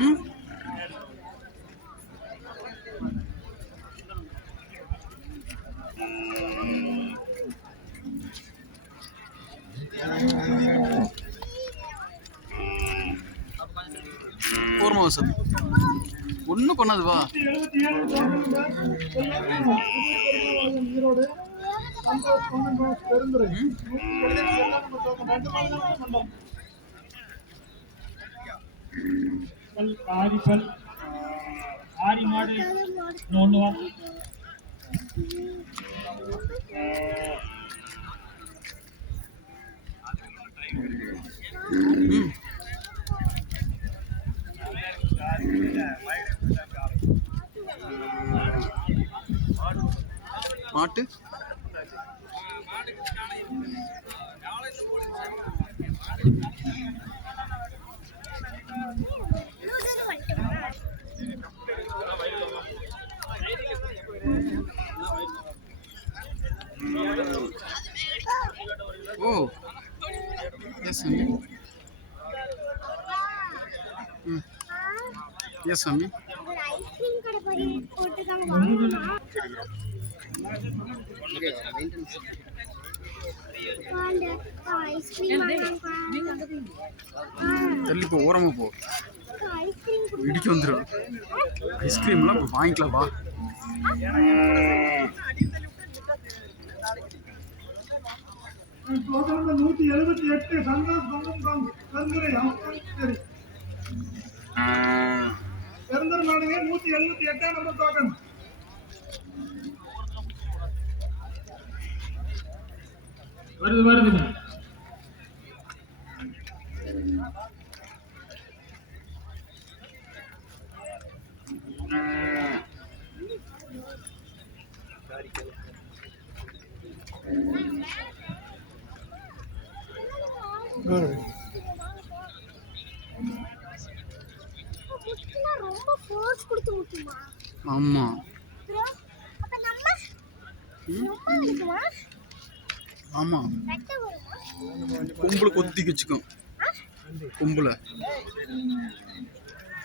ம் போர்மா வசதி ஒன்றும் பண்ணாது வா. ஆரி மாடு ஒன்று வா. மாட்டு ஓ எஸ் சாமி. எஸ் சாமி. தள்ளி போ, ஓரமா போ, இடிக்க வந்துடும். ஐஸ்கிரீம்லாம் இப்போ வாங்கிக்கலாம் வா. பெருந்தர் மாடுங்க 178 நம்பர் டோக்கன். வருதுங்க. ரொம்ப ஃபோர்ஸ் கொடுத்து ஊத்துமா? ஆமா. அப்ப நம்ம ரொம்ப இருக்குமா? ஆமா. ரெட்ட வருமா? கொம்புல கொத்தி வச்சுக்கும். கொம்புல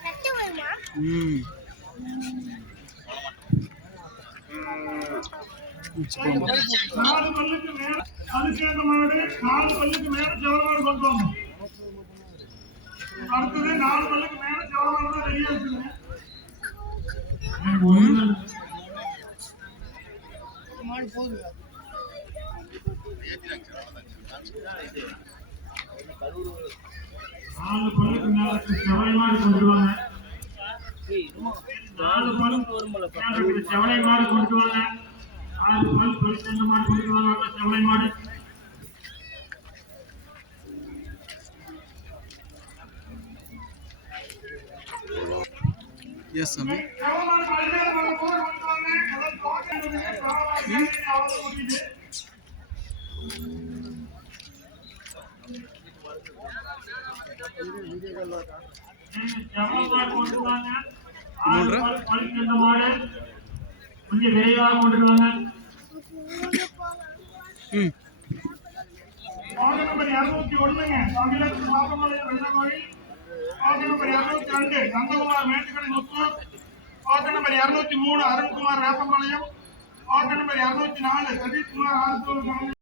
ரெட்ட வருமா? நாலு பல்லுக்கு மேல அதுக்கு மாடு 4 பல்லுக்கு மேல ஜவமாடு கொண்டு வாங்க. அடுத்தது 4 பல்லுக்கு மேல ஜவமாடு தான் ரெடியா இருக்குங்க. மாடு போகுது. 4 பல்லுக்கு மேல ஜவளை மாடு கொண்டு வாங்க. 4 பல்லுக்கு ஒரு ஜவளை மாடு கொண்டு வாங்க. 6 பல் பழுத்த மாடு கொண்டு வாங்க. ஜவளை மாடு எஸ் சாமி. கொஞ்சம் விரைவாக கொண்டு வாங்க. நம்பர் 201ங்க தமிழக Pappamalai Vellakoil. Number 202 Nandakumar Mettukadai Muthur. Number 203 Arunkumar Veppampalayam. Number 204 Sathishkumar Alathur.